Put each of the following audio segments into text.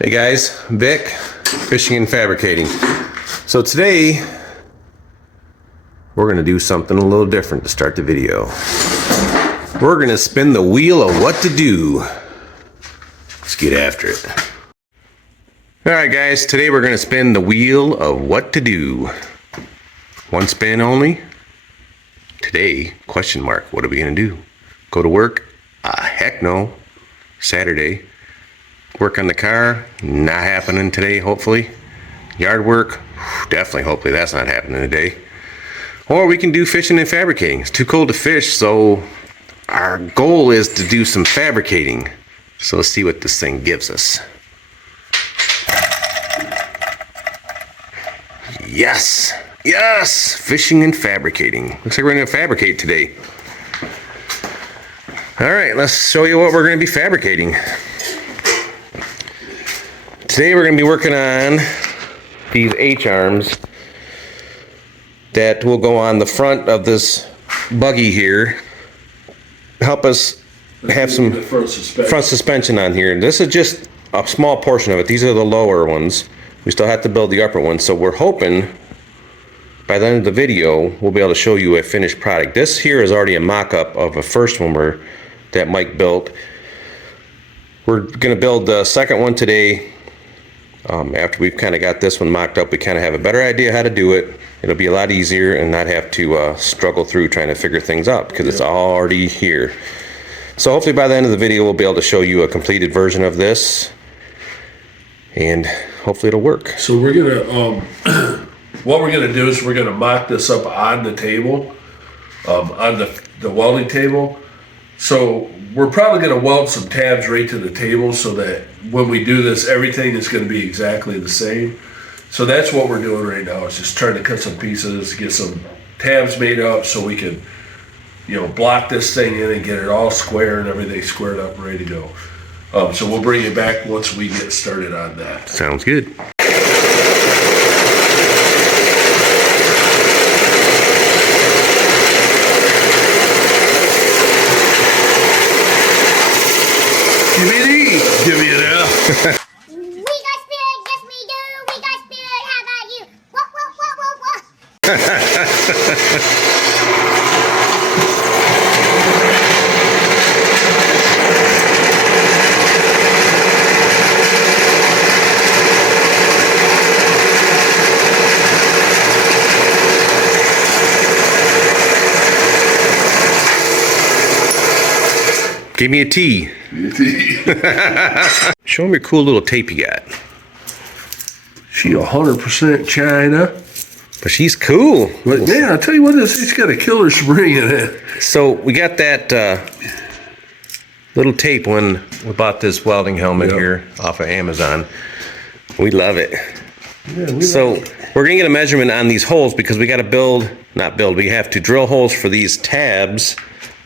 Hey guys, Vic, Fishing and Fabricating. So today, we're gonna do something a little different to start the video. We're gonna spin the wheel of what to do. Let's get after it. Alright guys, today we're gonna spin the wheel of what to do. One spin only. Today, question mark, what are we gonna do? Go to work? Heck no. Saturday. Work on the car, not happening today, hopefully. Yard work, definitely, hopefully that's not happening today. Or we can do fishing and fabricating. It's too cold to fish, so our goal is to do some fabricating. So let's see what this thing gives us. Yes, yes, fishing and fabricating. Looks like we're gonna fabricate today. All right, let's show you what we're gonna be fabricating. Today we're going to be working on these H-arms that will go on the front of this buggy here. Help us have some front suspension on here. This is just a small portion of it. These are the lower ones. We still have to build the upper ones. So we're hoping by the end of the video we'll be able to show you a finished product. This here is already a mock-up of a first one that Mike built. We're going to build the second one today. After we've kind of got this one mocked up, we kind of have a better idea how to do it. It'll be a lot easier and not have to struggle through trying to figure things out because it's already here. So hopefully by the end of the video we'll be able to show you a completed version of this, and hopefully it'll work. So we're gonna what we're gonna do is we're gonna mock this up on the table, on the welding table. So we're probably going to weld some tabs right to the table so that when we do this, everything is going to be exactly the same. So that's what we're doing right now, is just trying to cut some pieces, get some tabs made up so we can, block this thing in and get it all square and everything squared up and ready to go. So we'll bring you back once we get started on that. Sounds good. Give me it out. We got spirit, yes we do. We got spirit, how about you? Give me a T. Show them your cool little tape you got. She 100% China. But she's cool. But man, I'll tell you what, it's got a killer spring in it. So we got that little tape when we bought this welding helmet here off of Amazon. We love it. Yeah, So we're gonna get a measurement on these holes because we got to we have to drill holes for these tabs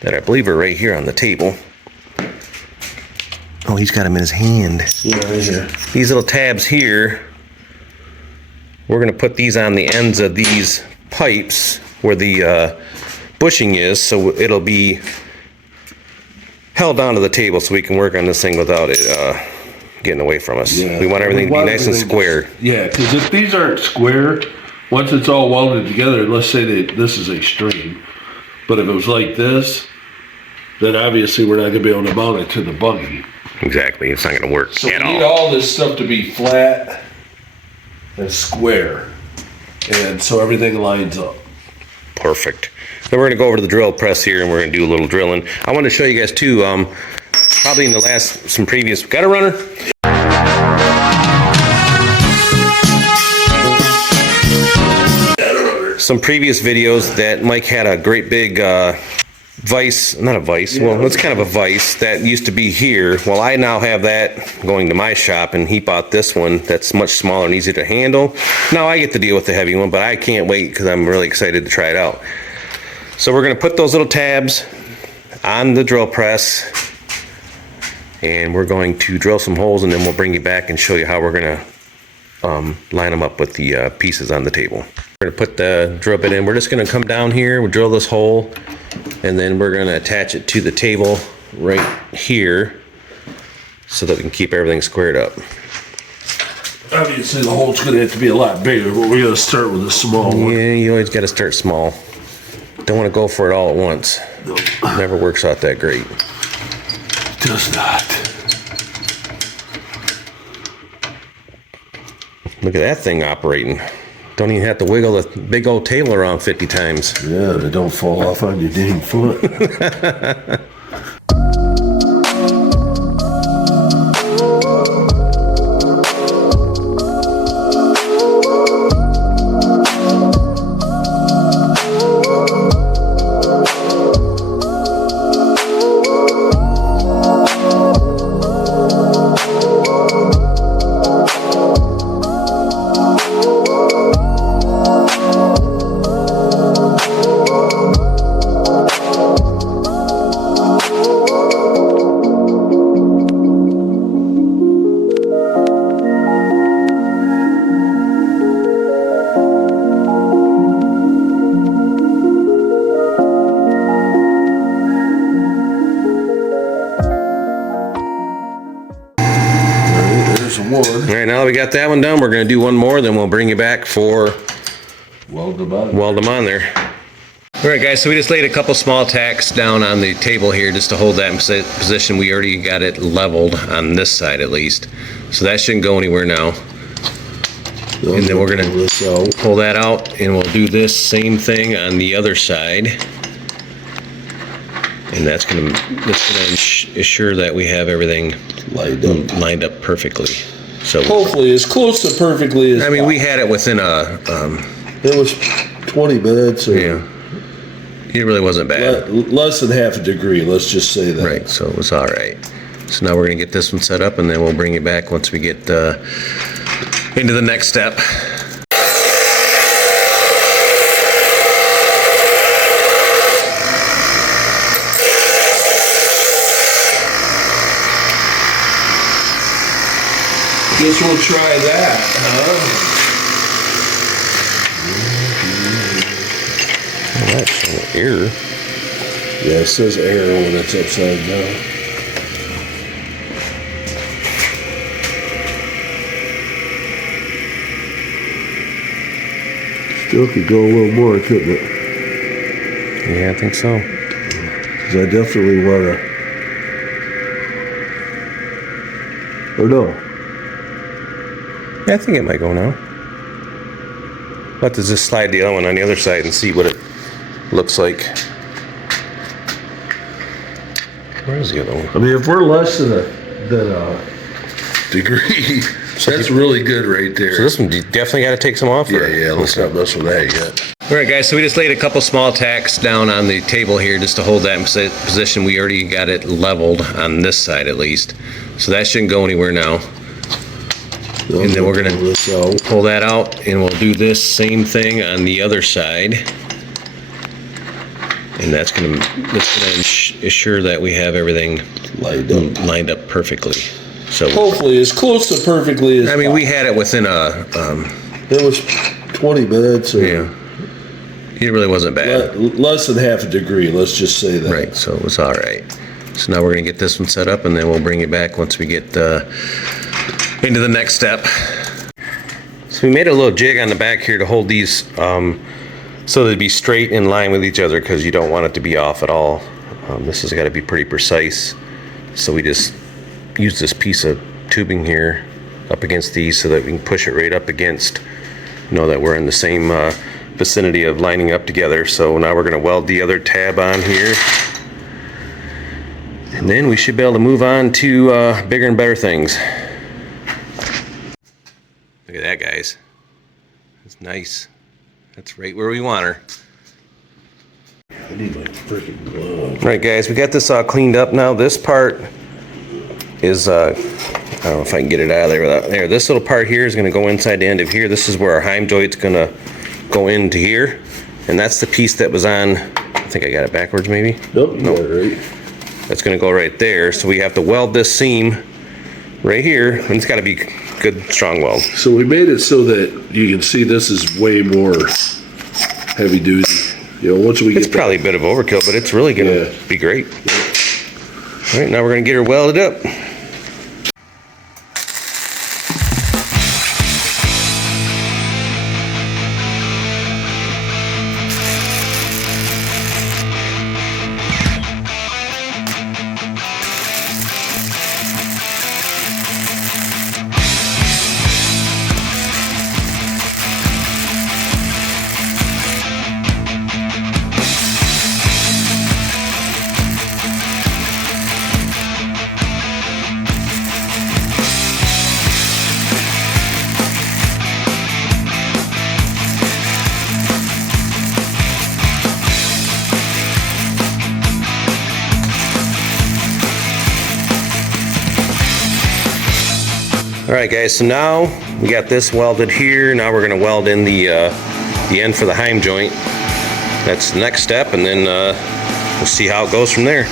that I believe are right here on the table. Oh, he's got them in his hand. Yeah, right here. These little tabs here, we're going to put these on the ends of these pipes where the bushing is, so it'll be held onto the table so we can work on this thing without it getting away from us. Yeah. We want everything to be nice and square. Yeah, because if these aren't square, once it's all welded together, let's say that this is extreme, but if it was like this, then obviously we're not going to be able to mount it to the buggy. Exactly, it's not going to work So at we need all. all this stuff to be flat and square, and so everything lines up. Perfect. Then we're going to go over to the drill press here and we're going to do a little drilling. I want to show you guys too, probably in the some previous, got a runner? Some previous videos that Mike had a great big vise, not a vise, well, it's kind of a vise that used to be here. Well, I now have that going to my shop, and he bought this one that's much smaller and easier to handle. Now I get to deal with the heavy one, but I can't wait because I'm really excited to try it out. So we're going to put those little tabs on the drill press, and we're going to drill some holes, and then we'll bring you back and show you how we're going to line them up with the pieces on the table. We're going to put the drill bit in. We're just going to come down here, we'll drill this hole, and then we're going to attach it to the table right here so that we can keep everything squared up. Obviously, the hole's going to have to be a lot bigger, but we're going to start with a small one. Yeah, you always got to start small. Don't want to go for it all at once. No, Never works out that great. does not. Look at that thing operating. Don't even have to wiggle the big old table around 50 times. Yeah, they don't fall off on your dang foot. There's one. All right, now that we got that one done, we're going to do one more, then we'll bring you back for Weld them on. weld them on there. All right, guys, so we just laid a couple small tacks down on the table here just to hold that in position. We already got it leveled on this side at least, so that shouldn't go anywhere now. And then we're going to pull that out, and we'll do this same thing on the other side. And that's going to ensure that we have everything lined up perfectly. So Hopefully, as close to perfectly as I mean, we had it within a it was 20 minutes or yeah. It really wasn't bad. less than half a degree, let's just say that. Right, so it was all right. So now we're going to get this one set up, and then we'll bring it back once we get into the next step. Guess we'll try that, huh? Well, that's showing error. Yeah, it says error when it's upside down. Still could go a little more, couldn't it? Yeah, I think so. Because I definitely want to... Or no. Yeah, I think it might go now. But to just slide the other one on the other side and see what it looks like. Where's the other one? I mean, if we're less than a degree, that's really good right there. So this one, you definitely got to take some off? Or? Yeah, let's not mess with that yet. All right, guys, so we just laid a couple small tacks down on the table here just to hold that in position. We already got it leveled on this side at least. So that shouldn't go anywhere now. And then we're going to pull that out, and we'll do this same thing on the other side. And that's going to ensure that we have everything lined up perfectly. So Hopefully, as close to perfectly as I mean, we had it within a it was 20 minutes or yeah. It really wasn't bad. less than half a degree, let's just say that. Right, so it was all right. So now we're going to get this one set up, and then we'll bring it back once we get into the next step. So we made a little jig on the back here to hold these so they'd be straight in line with each other, because you don't want it to be off at all. This has got to be pretty precise. So we just use this piece of tubing here up against these so that we can push it right up against, know that we're in the same vicinity of lining up together. So now we're going to weld the other tab on here. And then we should be able to move on to bigger and better things. Look at that, guys. That's nice. That's right where we want her. I need my freaking glove. Right, guys, we got this all cleaned up now. This part is, I don't know if I can get it out of there without there. This little part here is going to go inside the end of here. This is where our heim joint's going to go into here. And that's the piece that was on, I think I got it backwards maybe. Nope, you got it right. That's going to go right there. So we have to weld this seam right here, and it's got to be good, strong weld. So we made it so that you can see this is way more heavy duty. You know, once we get It's probably a bit of overkill, but it's really going to be great. All right, now we're going to get her welded up. All right, guys, so now we got this welded here. Now we're gonna weld in the end for the heim joint. That's the next step, and then we'll see how it goes from there.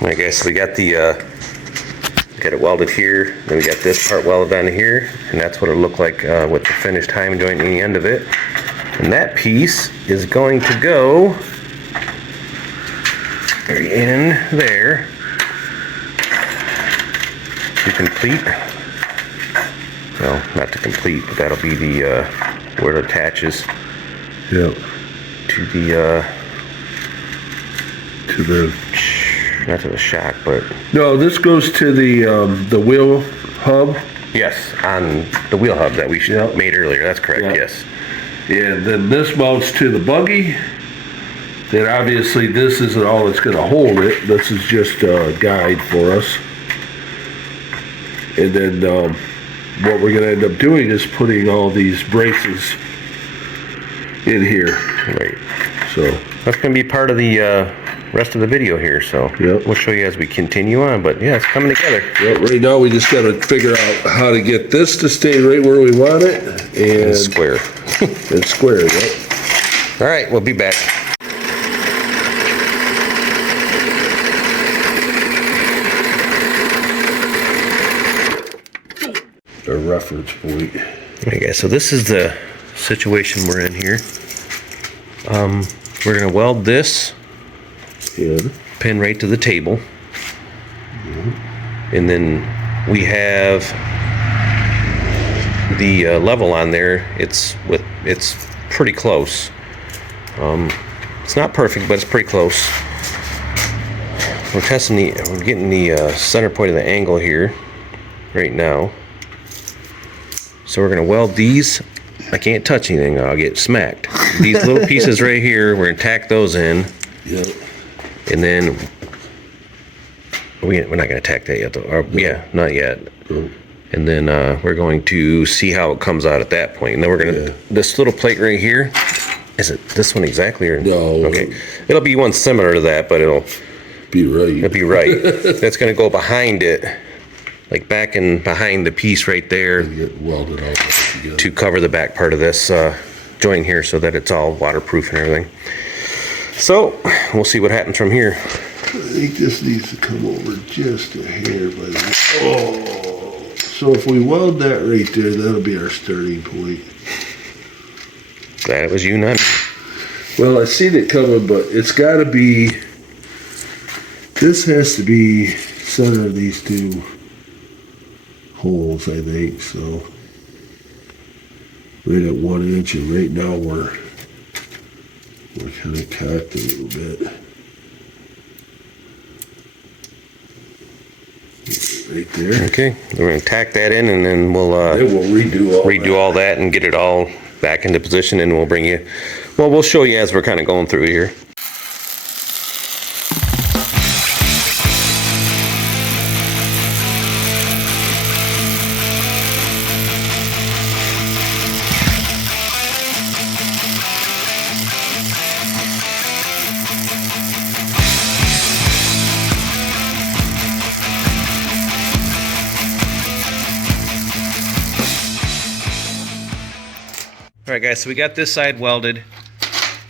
Alright guys, so we got it welded here, then we got this part welded on here, and that's what it'll look like with the finished heim joint in the end of it. And that piece is going to go in there to complete, well, not to complete, but that'll be the where it attaches Yep. to the To the not to the shock, but no, this goes to the wheel hub. yes, on the wheel hub that we made earlier. That's correct. Yeah. Yes. And then this mounts to the buggy. Then obviously this isn't all that's going to hold it. This is just a guide for us. And then what we're going to end up doing is putting all these braces in here. Right. So That's going to be part of the rest of the video here. So Yep. we'll show you as we continue on. But yeah, it's coming together. yeah, right now we just got to figure out how to get this to stay right where we want it and Square. and square it. All right, we'll be back. A reference point. Okay, guys. So this is the situation we're in here. We're going to weld this In. pin right to the table, and then we have the level on there. It's pretty close. It's not perfect, but it's pretty close. We're getting the center point of the angle here right now. So we're gonna weld these. I can't touch anything, I'll get smacked. These little pieces right here, we're gonna tack those in, Yep. and then we're not gonna tack that yet though. Or, yeah, not yet. And then we're going to see how it comes out at that point. And then we're gonna, this little plate right here, is it this one exactly or? No. Okay, it'll be one similar to that, but it'll Be right. be right. That's gonna go behind it, like back and behind the piece right there, Get welded all together. to cover the back part of this joint here so that it's all waterproof and everything. So we'll see what happens from here. I think this needs to come over just a hair by the. Oh, so if we weld that right there, that'll be our starting point. Glad it was you, not me. Well, I seen it coming, but it's got to be. This has to be center of these two holes, I think. So right at 1 inch, and right now we're kind of cocked a little bit. Right there. Okay, we're gonna tack that in, and then we'll Then we'll redo all that and get it all back into position, and we'll bring you. Well, we'll show you as we're kind of going through here. All right, guys, so we got this side welded.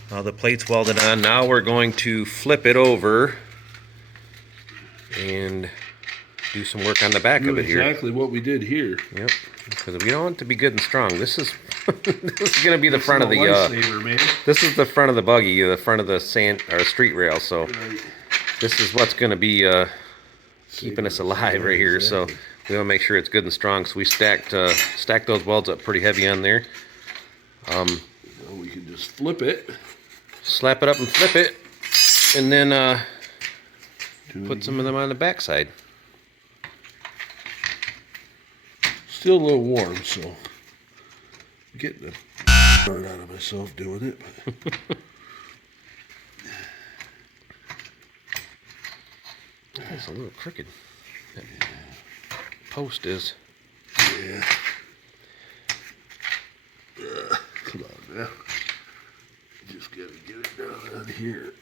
The plate's welded on. Now we're going to flip it over and do some work on the back of it here. Exactly what we did here. Yep, because we don't want it to be good and strong. This is this is going to be the front of the Lifesaver, man. this is the front of the buggy, the front of the sand or street rail. So Right. this is what's going to be keeping us alive right here. So we want to make sure it's good and strong. So we stacked those welds up pretty heavy on there. Well, we can just flip it. Slap it up and flip it, and then put some of them on the back side. Still a little warm, so I'm getting a burn out of myself doing it. But It's a little crooked. That post is. yeah. Come on now. Just gotta get it down on here.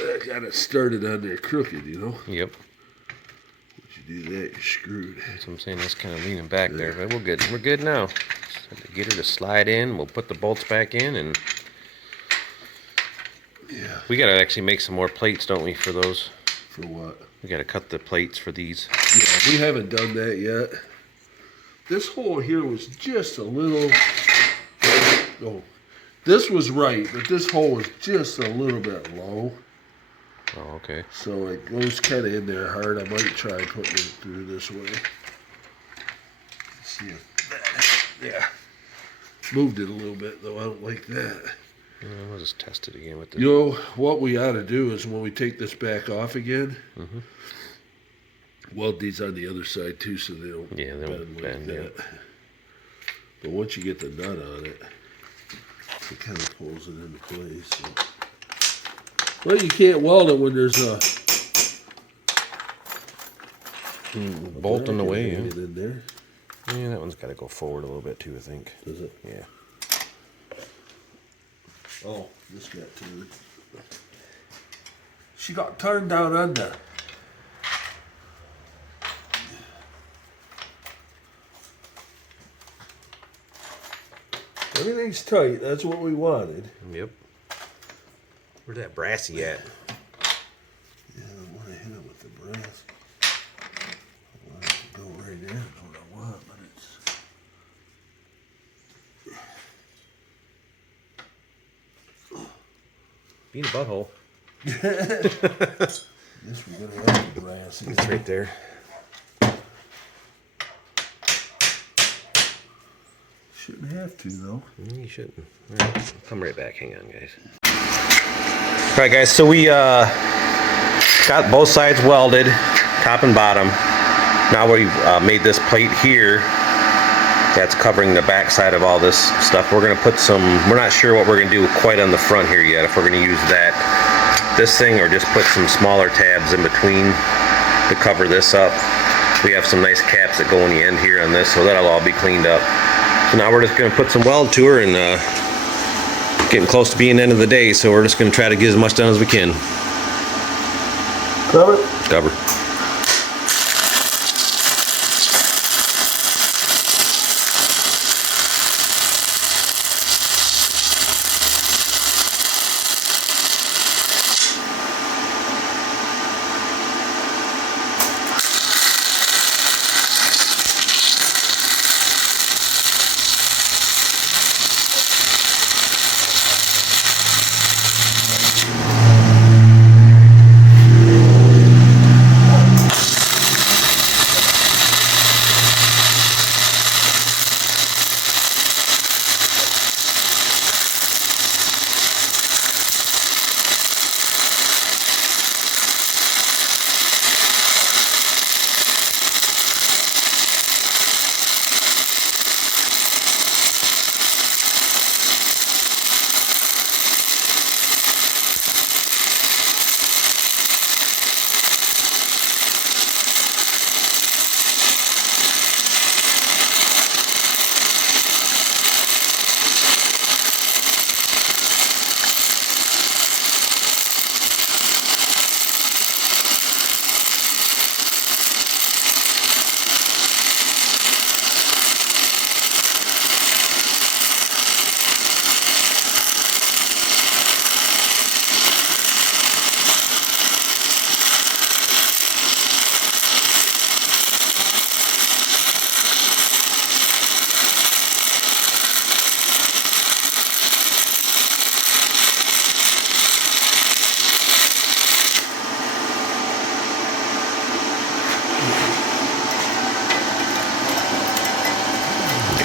I got it started on there crooked, you know. Yep. Once you do that, you're screwed. That's what I'm saying. That's kind of leaning back there, but we're good. We're good now. Just have to get her to slide in. We'll put the bolts back in, and Yeah. we gotta actually make some more plates, don't we? For those, For what? we gotta cut the plates for these. Yeah, we haven't done that yet. This hole here was just a little. Oh, this was right, but this hole was just a little bit low. Oh, okay. So it goes kind of in there hard. I might try putting it through this way. Let's see if that, yeah. Moved it a little bit though. I don't like that. We'll just test it again with the. You know what we ought to do is when we take this back off again, weld these on the other side too, so they don't Yeah, they don't like bend, that. But once you get the nut on it, it kind of pulls it into place. So. Well, you can't weld it when there's a bolt in the way. Get in there. Yeah, that one's got to go forward a little bit too, I think. Does it? Yeah. Oh, this got turned. She got turned down under. Everything's tight. That's what we wanted. Yep. Where's that brassy at? Yeah, I want to hit it with the brass. I want it to go right there. That's what I want, but it's. Being a butthole. Yes, we're gonna have the brass. It's right there. Shouldn't have to though. You shouldn't. All right, I'll come right back. Hang on, guys. All right, guys. So we got both sides welded, top and bottom. Now we made this plate here. That's covering the back side of all this stuff. We're gonna put some. We're not sure what we're gonna do quite on the front here yet. If we're gonna use this thing, or just put some smaller tabs in between to cover this up. We have some nice caps that go in the end here on this, so that'll all be cleaned up. So now we're just going to put some weld to her, and getting close to being the end of the day, so we're just going to try to get as much done as we can. Cover. Cover.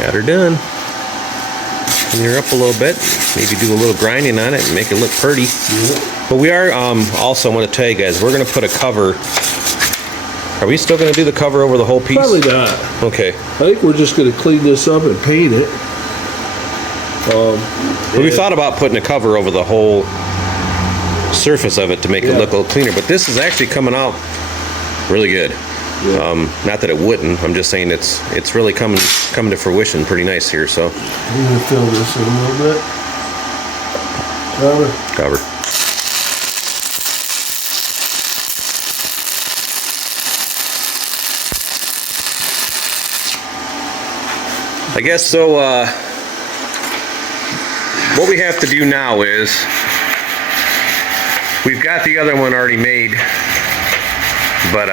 Got her done. Clean her up a little bit. Maybe do a little grinding on it and make it look pretty. But we are also, I want to tell you guys, we're going to put a cover. Are we still going to do the cover over the whole piece? Probably not. Okay. I think we're just going to clean this up and paint it. We thought about putting a cover over the whole surface of it to make it look a little cleaner, but this is actually coming out really good. Yeah. Not that it wouldn't. I'm just saying it's really coming to fruition pretty nice here. So I'm going to fill this in a little bit. cover. I guess so. What we have to do now is we've got the other one already made, but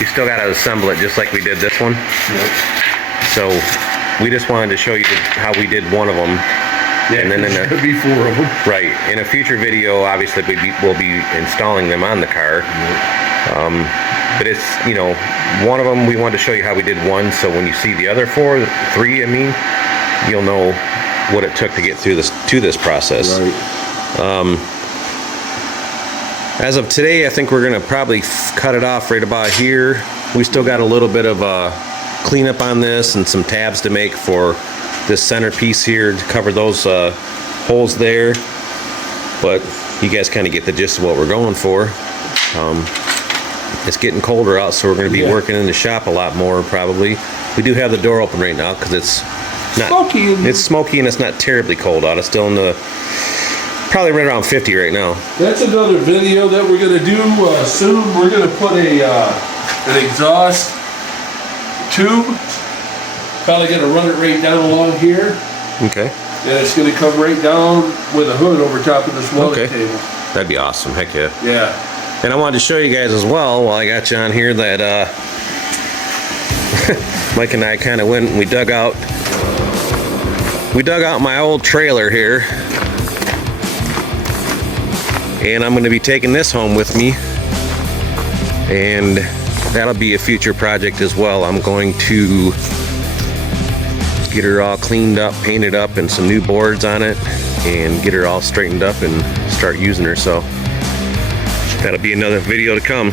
we still got to assemble it just like we did this one. Yep. So we just wanted to show you how we did one of them. Yeah, and then there's going to be 4 of them. right, in a future video, obviously we'll be installing them on the car. But it's, you know, one of them we wanted to show you how we did one, so when you see the other 3, I mean, you'll know what it took to get through this process. Right. As of today, I think we're gonna probably cut it off right about here. We still got a little bit of cleanup on this and some tabs to make for this centerpiece here to cover those holes there. But you guys kind of get the gist of what we're going for. It's getting colder out, so we're going to be working in the shop a lot more probably. We do have the door open right now because it's not Smoky. it's smoky and it's not terribly cold out. It's still in the probably right around 50 right now. That's another video that we're going to do soon. We're going to put an exhaust tube. Probably going to run it right down along here. Okay. And it's going to come right down with a hood over top of this welding Okay. table. That'd be awesome. Heck yeah. Yeah. And I wanted to show you guys as well, while I got you on here, that Mike and I kind of went and we dug out my old trailer here. And I'm going to be taking this home with me. And that'll be a future project as well. I'm going to get her all cleaned up, painted up, and some new boards on it, and get her all straightened up and start using her. So that'll be another video to come.